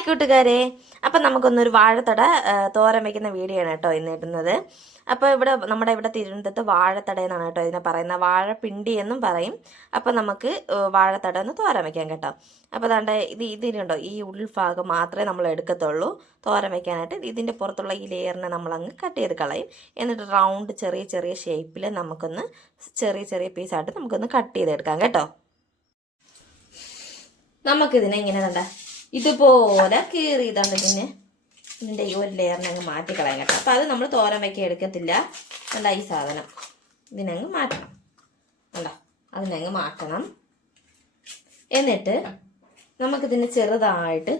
Hi കൂട്ടുകാരെ. അപ്പം നമുക്കൊന്നൊരു വാഴത്തട തോരൻ വെക്കുന്ന വീഡിയോ ആണ് കേട്ടോ ഇന്ന് ഇടുന്നത്. അപ്പോൾ ഇവിടെ നമ്മുടെ ഇവിടെ തിരുവനന്തപുരത്ത് വാഴത്തട എന്നാണ് കേട്ടോ ഇതിനെ പറയുന്നത്. വാഴപ്പിണ്ടി എന്നും പറയും. അപ്പോൾ നമുക്ക് വാഴത്തട എന്ന് തോരൻ വെക്കാൻ കേട്ടോ. അപ്പോൾ അതാണ്ട് ഇത് ഇതിനുണ്ടോ ഈ ഉൾഭാഗം മാത്രമേ നമ്മൾ എടുക്കത്തുള്ളൂ. തോരൻ വെക്കാനായിട്ട് ഇതിന്റെ പുറത്തുള്ള ഈ ലെയറിനെ നമ്മൾ അങ്ങ് കട്ട് ചെയ്ത് കളയും. എന്നിട്ട് റൗണ്ട് ചെറിയ ചെറിയ ഷേപ്പിൽ നമുക്കൊന്ന് ചെറിയ ചെറിയ പീസായിട്ട് നമുക്കൊന്ന് കട്ട് ചെയ്തെടുക്കാം കേട്ടോ. നമുക്കിതിനെ ഇങ്ങനെ കണ്ട ഇതുപോലെ കീറി ഇതിന് ഇതിന്റെ ഈ ഒരു ലെയറിനെ അങ്ങ് മാറ്റി കളയാൻ കേട്ടോ. അപ്പം അത് നമ്മൾ തോരൻ വയ്ക്കാൻ എടുക്കത്തില്ല. എന്താ ഈ സാധനം. ഇതിനങ്ങ് മാറ്റണം. അല്ല അതിനങ്ങ് മാറ്റണം. എന്നിട്ട് നമുക്കിതിന് ചെറുതായിട്ട്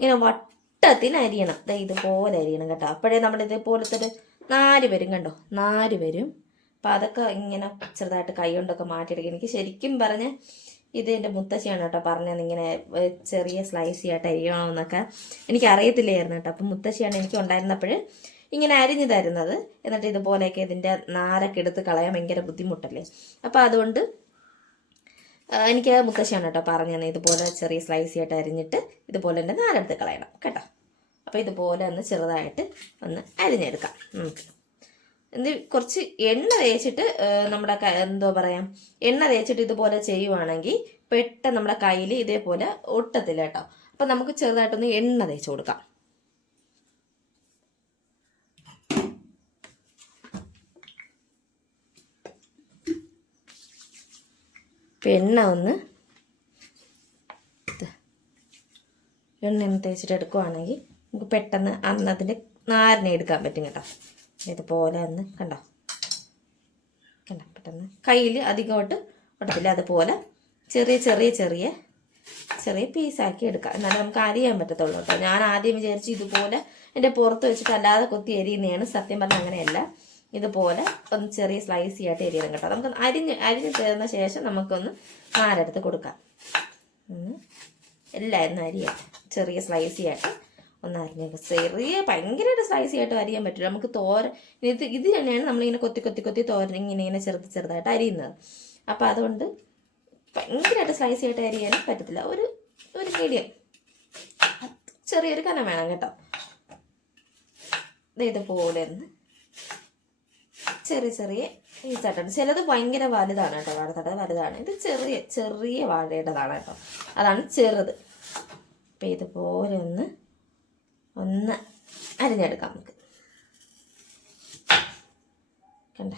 ഇങ്ങനെ വട്ടത്തിൽ അരിയണം. ഇതുപോലെ അരിയണം കേട്ടോ. അപ്പോഴേ നമ്മുടെ ഇതേപോലത്തെ ഒരു നാല് വരും കണ്ടോ? നാല് വരും. അപ്പം അതൊക്കെ ഇങ്ങനെ ചെറുതായിട്ട് കൈ കൊണ്ടൊക്കെ മാറ്റിയെടുക്കുക എനിക്ക് ശരിക്കും പറഞ്ഞ് ഇത് എന്റെ മുത്തശ്ശിയാണ് കേട്ടോ പറഞ്ഞത് ഇങ്ങനെ ചെറിയ സ്ലൈസ് ആയിട്ട് അരിയണമെന്നൊക്കെ എനിക്ക് അറിയത്തില്ലായിരുന്നു കേട്ടോ. അപ്പം മുത്തശ്ശിയാണ് എനിക്ക് ഉണ്ടായിരുന്നപ്പോൾ ഇങ്ങനെ അരിഞ്ഞു തരുന്നത്. എന്നിട്ട് ഇതുപോലെയൊക്കെ ഇതിന്റെ നാരൊക്കെ എടുത്ത് കളയാൻ ഭയങ്കര ബുദ്ധിമുട്ടല്ലേ. അപ്പോൾ അതുകൊണ്ട് എനിക്ക് മുത്തശ്ശിയാണ് കേട്ടോ പറഞ്ഞു തന്നെ ഇതുപോലെ ചെറിയ സ്ലൈസ് ആയിട്ട് അരിഞ്ഞിട്ട് ഇതുപോലെ എന്റെ നാരെടുത്ത് കളയണം കേട്ടോ. അപ്പോൾ ഇതുപോലെ ഒന്ന് ചെറുതായിട്ട് ഒന്ന് അരിഞ്ഞെടുക്കാം. നമുക്ക് എന്ത് കുറച്ച് എണ്ണ തേച്ചിട്ട് നമ്മുടെ എന്തോ പറയാം എണ്ണ തേച്ചിട്ട് ഇതുപോലെ ചെയ്യുവാണെങ്കിൽ പെട്ടെന്ന് നമ്മുടെ കയ്യിൽ ഇതേപോലെ ഒട്ടത്തില്ല കേട്ടോ. അപ്പം നമുക്ക് ചെറുതായിട്ടൊന്ന് എണ്ണ തേച്ച് കൊടുക്കാം. എണ്ണ ഒന്ന് എണ്ണ ഒന്ന് തേച്ചിട്ട് എടുക്കുവാണെങ്കിൽ നമുക്ക് പെട്ടെന്ന് അന്ന് അതിന്റെ നാരനെ എടുക്കാൻ പറ്റും കേട്ടോ. ഇതുപോലെ ഒന്ന് കണ്ടോ? കണ്ടോ? പെട്ടെന്ന് കയ്യിൽ അധികമായിട്ട് ഒട്ടത്തില്ല. അതുപോലെ ചെറിയ ചെറിയ ചെറിയ ചെറിയ പീസാക്കി എടുക്കാം. എന്നാലും നമുക്ക് അരി ചെയ്യാൻ പറ്റത്തുള്ളൂ കേട്ടോ. ഞാൻ ആദ്യം വിചാരിച്ചു ഇതുപോലെ എന്റെ പുറത്ത് വെച്ചിട്ട് അല്ലാതെ കൊത്തി എരിയുന്നതാണ് സത്യം പറഞ്ഞാൽ അങ്ങനെയല്ല. ഇതുപോലെ ഒന്ന് ചെറിയ സ്ലൈസി ആയിട്ട് എരിയണം കേട്ടോ. നമുക്ക് അരിഞ്ഞ് അരിഞ്ഞ് തരുന്ന ശേഷം നമുക്കൊന്ന് നാലെടുത്ത് കൊടുക്കാം. ഒന്ന് എല്ലാവരും അരിയാം. ചെറിയ സ്ലൈസി ആയിട്ട് ഒന്ന് അരിഞ്ഞ ചെറിയ ഭയങ്കരമായിട്ട് സ്ലൈസി ആയിട്ട് അരിയാൻ പറ്റില്ല. നമുക്ക് തോര ഇത് ഇത് തന്നെയാണ് നമ്മളിങ്ങനെ കൊത്തി കൊത്തി കൊത്തി തോരൻ ഇങ്ങനെ ഇങ്ങനെ ചെറുത് ചെറുതായിട്ട് അരിയുന്നത്. അപ്പോൾ അതുകൊണ്ട് ഭയങ്കരമായിട്ട് സ്ലൈസ് ആയിട്ട് അരിയാനും പറ്റത്തില്ല. ഒരു ഒരു മീഡിയം ചെറിയൊരു കനം വേണം കേട്ടോ. ഇതുപോലെ ഒന്ന് ചെറിയ ചെറിയ ചട്ടം ചിലത് ഭയങ്കര വലുതാണ് കേട്ടോ വാഴത്തട വലുതാണ്. ഇത് ചെറിയ ചെറിയ വാഴയുടേതാണ് കേട്ടോ. അതാണ് ചെറുത്. അപ്പം ഇതുപോലെ ഒന്ന് ഒന്ന് അരിഞ്ഞെടുക്കാം നമുക്ക്. കണ്ട?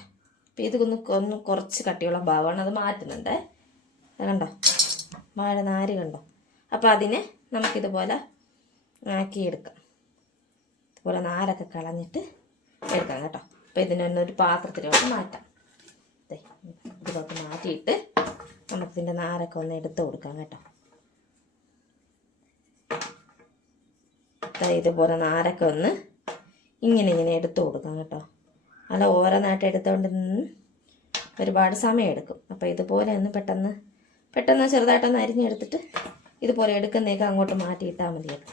അപ്പം ഇതൊന്ന് ഒന്ന് കുറച്ച് കട്ടിയുള്ള ഭാഗമാണ് അത് മാറ്റുന്നുണ്ട്. കണ്ടോ? വാഴ നാര് കണ്ടോ? അപ്പോൾ അതിനെ നമുക്കിതുപോലെ ആക്കിയെടുക്കാം. ഇതുപോലെ നാരൊക്കെ കളഞ്ഞിട്ട് എടുക്കാം കേട്ടോ. അപ്പോൾ ഇതിനൊന്നൊരു പാത്രത്തിലോട്ട് മാറ്റാം. അതെ ഇതിലോട്ട് മാറ്റിയിട്ട് നമുക്കിതിന്റെ നാരൊക്കെ ഒന്ന് എടുത്ത് കൊടുക്കാം കേട്ടോ. ഇതുപോലെ നാരൊക്കെ ഒന്ന് ഇങ്ങനെ ഇങ്ങനെ എടുത്തു കൊടുക്കാം കേട്ടോ. അല്ല ഓരോന്നായിട്ട് എടുത്തുകൊണ്ട് നിന്ന് ഒരുപാട് സമയം എടുക്കും. അപ്പോൾ ഇതുപോലെ ഒന്ന് പെട്ടെന്ന് പെട്ടെന്ന് ചെറുതായിട്ടൊന്ന് അരിഞ്ഞെടുത്തിട്ട് ഇതുപോലെ എടുക്കുന്നേക്ക് അങ്ങോട്ട് മാറ്റിയിട്ടാൽ മതി. കേട്ടോ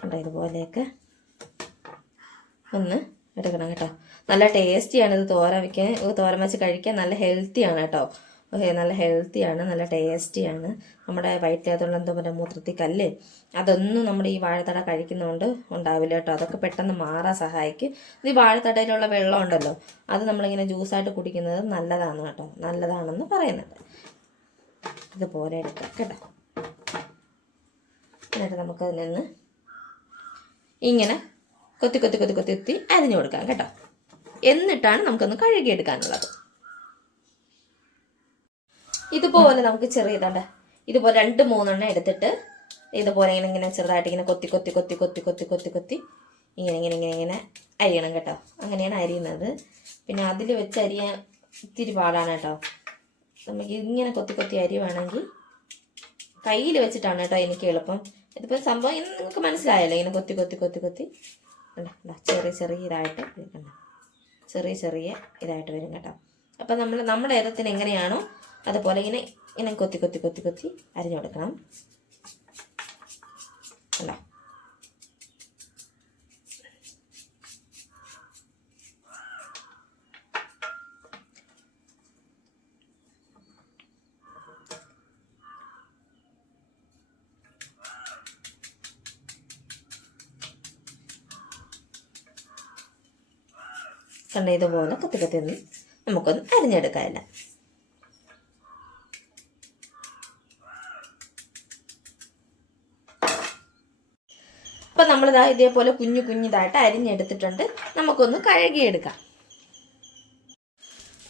കണ്ടോ ഇതുപോലെയൊക്കെ ഒന്ന് എടുക്കണം കേട്ടോ. നല്ല ടേസ്റ്റിയാണ് ഇത് തോര വയ്ക്കാൻ തോരൻ വെച്ച് കഴിക്കാൻ നല്ല ഹെൽത്തിയാണ് കേട്ടോ. നല്ല ഹെൽത്തിയാണ് നല്ല ടേസ്റ്റിയാണ് നമ്മുടെ വയറ്റിനകത്തുള്ള എന്തോ പറയുക മൂത്രത്തിൽ കല്ല് അതൊന്നും നമ്മുടെ ഈ വാഴത്തട കഴിക്കുന്നതുകൊണ്ട് ഉണ്ടാവില്ല കേട്ടോ. അതൊക്കെ പെട്ടെന്ന് മാറാൻ സഹായിക്കും. ഈ വാഴത്തടയിലുള്ള വെള്ളം ഉണ്ടല്ലോ അത് നമ്മളിങ്ങനെ ജ്യൂസായിട്ട് കുടിക്കുന്നത് നല്ലതാണ് കേട്ടോ. നല്ലതാണെന്ന് പറയുന്നുണ്ട്. ഇതുപോലെ എടുക്കാം കേട്ടോ. എന്നിട്ട് നമുക്കതിൽ നിന്ന് ഇങ്ങനെ കൊത്തി കൊത്തി കൊത്തി കൊത്തി കൊത്തി അരിഞ്ഞു കൊടുക്കാം കേട്ടോ. എന്നിട്ടാണ് നമുക്കൊന്ന് കഴുകിയെടുക്കാനുള്ളത്. ഇതുപോലെ നമുക്ക് ചെറിയതുണ്ട് ഇതുപോലെ രണ്ട് മൂന്നെണ്ണം എടുത്തിട്ട് ഇതുപോലെ ഇങ്ങനെ ഇങ്ങനെ ചെറുതായിട്ട് ഇങ്ങനെ കൊത്തി കൊത്തി കൊത്തി കൊത്തി കൊത്തി കൊത്തി കൊത്തി ഇങ്ങനെ ഇങ്ങനെ ഇങ്ങനെ ഇങ്ങനെ അരിയണം കേട്ടോ. അങ്ങനെയാണ് അരിയുന്നത്. പിന്നെ അതിൽ വെച്ച് അരിയാൻ ഇത്തിരി പാടാണ് കേട്ടോ. നമുക്ക് ഇങ്ങനെ കൊത്തി കൊത്തി അരിയുവാണെങ്കിൽ കയ്യിൽ വെച്ചിട്ടാണ് കേട്ടോ എനിക്ക് എളുപ്പം. ഇതിപ്പോൾ സംഭവം ഇന്ന് നിങ്ങൾക്ക് മനസ്സിലായല്ലോ ഇങ്ങനെ കൊത്തി കൊത്തി കൊത്തി കൊത്തി. ചെറിയ ചെറിയ ഇതായിട്ട്. ചെറിയ ചെറിയ ഇതായിട്ട് വരും കേട്ടോ. അപ്പം നമ്മൾ നമ്മുടെ ഏതത്തിന് എങ്ങനെയാണോ അതുപോലെ ഇങ്ങനെ ഇങ്ങനെ കൊത്തി കൊത്തി കൊത്തി കൊത്തി അരിഞ്ഞു കൊടുക്കണം. അല്ല കണ്ട? ഇതുപോലെ കുത്തി കുത്തി നമുക്കൊന്ന് അരിഞ്ഞെടുക്കാമല്ലോ അപ്പം നമ്മളിതാ ഇതേപോലെ കുഞ്ഞു കുഞ്ഞിതായിട്ട് അരിഞ്ഞെടുത്തിട്ടുണ്ട്. നമുക്കൊന്ന് കഴുകിയെടുക്കാം.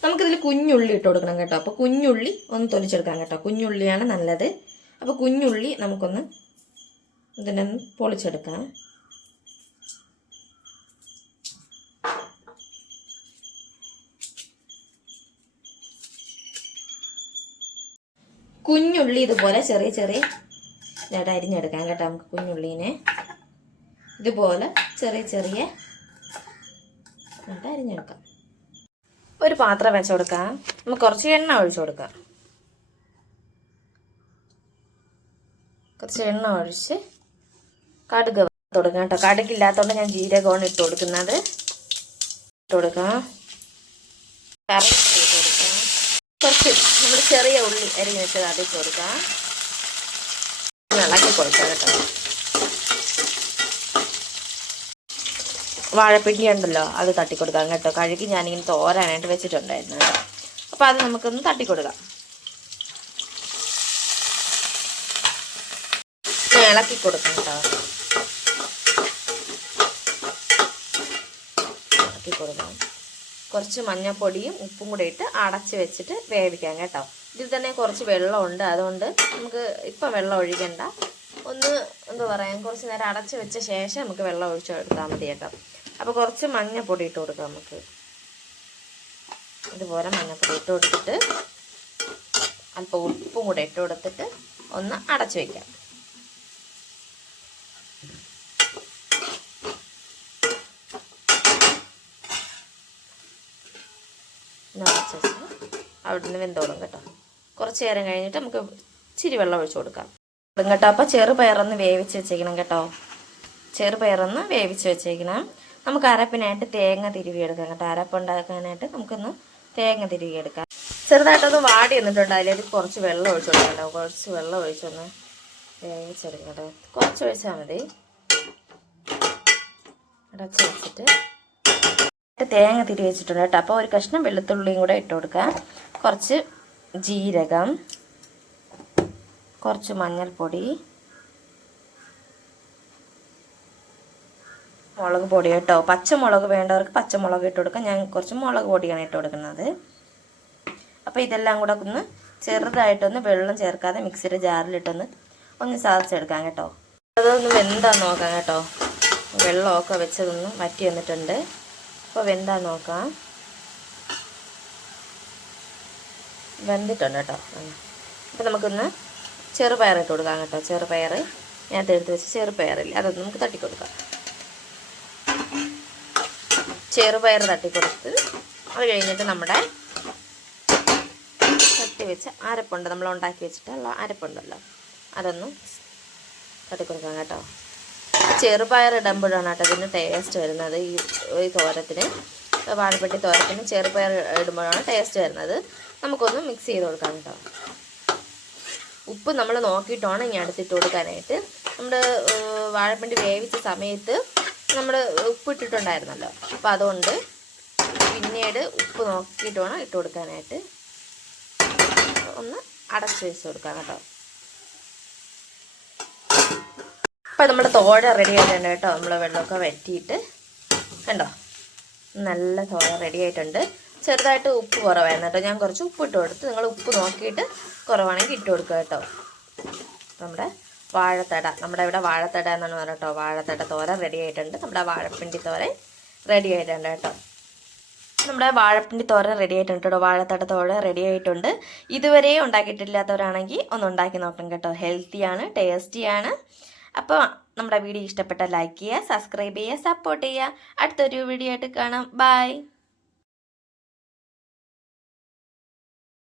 നമുക്കിതിൽ കുഞ്ഞുള്ളി ഇട്ട് കൊടുക്കണം കേട്ടോ. അപ്പോൾ കുഞ്ഞുള്ളി ഒന്ന് തൊലിച്ചെടുക്കാം കേട്ടോ. കുഞ്ഞുള്ളിയാണ് നല്ലത്. അപ്പോൾ കുഞ്ഞുള്ളി നമുക്കൊന്ന് ഇതിനൊന്ന് പൊളിച്ചെടുക്കാം. കുഞ്ഞുള്ളി ഇതുപോലെ ചെറിയ ചെറിയ ഇതായിട്ട് അരിഞ്ഞെടുക്കാം കേട്ടോ നമുക്ക് കുഞ്ഞുള്ളീനെ. ഇതുപോലെ ചെറിയ ചെറിയ അരിഞ്ഞെടുക്കാം. ഒരു പാത്രം വെച്ച് കൊടുക്കാം. നമുക്ക് കുറച്ച് എണ്ണ ഒഴിച്ചു കൊടുക്കാം. കുറച്ച് എണ്ണ ഒഴിച്ച് കടുക് തുടങ്ങാം കേട്ടോ. കടുകില്ലാത്തതുകൊണ്ട് ഞാൻ ജീരകമാണ് ഇട്ട് കൊടുക്കുന്നത്. ഇട്ട് കൊടുക്കാം. കറി ഇട്ട് കൊടുക്കാം. കുറച്ച് നമ്മൾ ചെറിയ ഉള്ളി അരിഞ്ഞ് വെച്ചത് അതിട്ട് കൊടുക്കാം. ഇളക്കി കൊടുക്കാം കേട്ടോ. വാഴപ്പിണ്ടി ഉണ്ടല്ലോ അത് തട്ടിക്കൊടുക്കാം കേട്ടോ. കഴുകി ഞാനിങ്ങനെ തോരാനായിട്ട് വെച്ചിട്ടുണ്ടായിരുന്നു അപ്പോൾ അത് നമുക്കൊന്ന് തട്ടിക്കൊടുക്കാം. ഇളക്കി കൊടുക്കാം കേട്ടോ. ഇളക്കി കൊടുക്കാം കുറച്ച് മഞ്ഞപ്പൊടിയും ഉപ്പും കൂടെ ഇട്ട് അടച്ച് വെച്ചിട്ട് വേവിക്കാം കേട്ടോ. ഇതിൽ തന്നെ കുറച്ച് വെള്ളമുണ്ട്. അതുകൊണ്ട് നമുക്ക് ഇപ്പം വെള്ളം ഒഴിക്കണ്ട. ഒന്ന് എന്താ പറയാം കുറച്ച് നേരം അടച്ച് വെച്ച ശേഷം നമുക്ക് വെള്ളം ഒഴിച്ച് മതി കേട്ടോ. അപ്പോൾ കുറച്ച് മഞ്ഞപ്പൊടി ഇട്ട് കൊടുക്കാം നമുക്ക്. ഇതുപോലെ മഞ്ഞപ്പൊടി ഇട്ട് കൊടുത്തിട്ട് അല്പം ഉപ്പും കൂടെ ഇട്ട് കൊടുത്തിട്ട് ഒന്ന് അടച്ച് വയ്ക്കാം അവിടെ നിന്ന് വെന്തോളും കേട്ടോ. കുറച്ച് നേരം കഴിഞ്ഞിട്ട് നമുക്ക് ഇച്ചിരി വെള്ളം ഒഴിച്ചു കൊടുക്കാം. കേട്ടോ. അപ്പോൾ ചെറുപയറൊന്ന് വേവിച്ച് വെച്ചേക്കണം കേട്ടോ. ചെറുപയറൊന്ന് വേവിച്ച് വെച്ചേക്കണം. നമുക്ക് അരപ്പിനായിട്ട് തേങ്ങ തിരുവി എടുക്കാം കേട്ടോ അരപ്പ് ഉണ്ടാക്കാനായിട്ട് നമുക്കൊന്ന് തേങ്ങ തിരുവി എടുക്കാം ചെറുതായിട്ടൊന്ന് വാടി വന്നിട്ടുണ്ട്. അതിലേക്ക് കുറച്ച് വെള്ളം ഒഴിച്ച് കുറച്ച് വെള്ളം ഒഴിച്ചൊന്ന് വേവിച്ചെടുക്കാം കേട്ടോ കുറച്ച് ഒഴിച്ചാൽ മതി. അടച്ച് വെച്ചിട്ട് തേങ്ങ തിരി വെച്ചിട്ടുണ്ട് കേട്ടോ. അപ്പോൾ ഒരു കഷ്ണം വെളുത്തുള്ളിയും കൂടെ ഇട്ട് കൊടുക്കാം. കുറച്ച് ജീരകം കുറച്ച് മഞ്ഞൾപ്പൊടി മുളക് പൊടി കേട്ടോ. പച്ചമുളക് വേണ്ടവർക്ക് പച്ചമുളക് ഇട്ട് കൊടുക്കാം. ഞാൻ കുറച്ച് മുളക് പൊടിയാണ് ഇട്ട് കൊടുക്കുന്നത്. അപ്പോൾ ഇതെല്ലാം കൂടെ ഒന്ന് ചെറുതായിട്ടൊന്ന് വെള്ളം ചേർക്കാതെ മിക്സിയുടെ ജാറിലിട്ടൊന്ന് ഒന്ന് സാധിച്ചെടുക്കാം കേട്ടോ. അതൊന്ന് വെന്താ നോക്കാം കേട്ടോ. വെള്ളമൊക്കെ വെച്ചതൊന്ന് വറ്റി വന്നിട്ടുണ്ട്. അപ്പോൾ വെന്താ നോക്കാം. വെന്തിട്ടുണ്ട് കേട്ടോ. അപ്പോൾ നമുക്കൊന്ന് ചെറുപയർ ഇട്ട് കൊടുക്കാം കേട്ടോ. ചെറുപയർ ഞാൻ എടുത്ത് വെച്ച് ചെറുപയറില്ല അതൊന്ന് നമുക്ക് തട്ടിക്കൊടുക്കാം. ചെറുപയർ തട്ടിക്കൊടുത്ത് അത് കഴിഞ്ഞിട്ട് നമ്മുടെ തട്ടി വെച്ച് അരപ്പുണ്ട്. നമ്മൾ ഉണ്ടാക്കി വെച്ചിട്ടുള്ള അരപ്പുണ്ടല്ലോ. അതൊന്ന് തട്ടിക്കൊടുക്കാം കേട്ടോ. ചെറുപയർ ഇടുമ്പോഴാണ് കേട്ടോ ഇതിന് ടേസ്റ്റ് വരുന്നത്. ഈ ഈ തോരത്തിന് വാഴപ്പെട്ടി തോരത്തിന് ചെറുപയർ ഇടുമ്പോഴാണ് ടേസ്റ്റ് വരുന്നത്. നമുക്കൊന്ന് മിക്സ് ചെയ്ത് കൊടുക്കാം കേട്ടോ. ഉപ്പ് നമ്മൾ നോക്കിയിട്ടാണ് ഇനി അടുത്തിട്ട് കൊടുക്കാനായിട്ട്. നമ്മൾ വാഴപ്പിണ്ടി വേവിച്ച സമയത്ത് നമ്മൾ ഉപ്പ് ഇട്ടിട്ടുണ്ടായിരുന്നല്ലോ അപ്പോൾ അതുകൊണ്ട് പിന്നീട് ഉപ്പ് നോക്കിയിട്ട് വേണം ഇട്ട് കൊടുക്കാനായിട്ട്. ഒന്ന് അടച്ച് വെച്ച് കൊടുക്കാം കേട്ടോ. അപ്പോൾ നമ്മുടെ തോഴ റെഡി ആയിട്ടുണ്ട് കേട്ടോ. നമ്മൾ വെള്ളമൊക്കെ വറ്റിയിട്ട്. കണ്ടോ? നല്ല തോഴ റെഡി ആയിട്ടുണ്ട്. ചെറുതായിട്ട് ഉപ്പ് കുറവായിരുന്നു കേട്ടോ. ഞാൻ കുറച്ച് ഉപ്പ് ഇട്ട് കൊടുത്ത്. നിങ്ങൾ ഉപ്പ് നോക്കിയിട്ട് കുറവാണെങ്കിൽ ഇട്ട് കൊടുക്കുക കേട്ടോ. നമ്മുടെ വാഴത്തട. നമ്മുടെ ഇവിടെ വാഴത്തട എന്നാണ് പറയുക കേട്ടോ. വാഴത്തട തോര റെഡി ആയിട്ടുണ്ട്. നമ്മുടെ വാഴപ്പിണ്ടി തോര റെഡി ആയിട്ടുണ്ട് കേട്ടോ. നമ്മുടെ വാഴപ്പിണ്ടി തോര റെഡി ആയിട്ടുണ്ട് കേട്ടോ. വാഴത്തട തോര റെഡി ആയിട്ടുണ്ട്. ഇതുവരെ ഉണ്ടാക്കിയിട്ടില്ലാത്തവരാണെങ്കിൽ ഒന്ന് ഉണ്ടാക്കി നോക്കണം കേട്ടോ. ഹെൽത്തിയാണ് ടേസ്റ്റിയാണ് അപ്പോൾ നമ്മുടെ വീഡിയോ ഇഷ്ടപ്പെട്ട ലൈക്ക് ചെയ്യുക സബ്സ്ക്രൈബ് ചെയ്യുക സപ്പോർട്ട് ചെയ്യുക. അടുത്തൊരു വീഡിയോ ആയിട്ട് കാണാം. ബൈ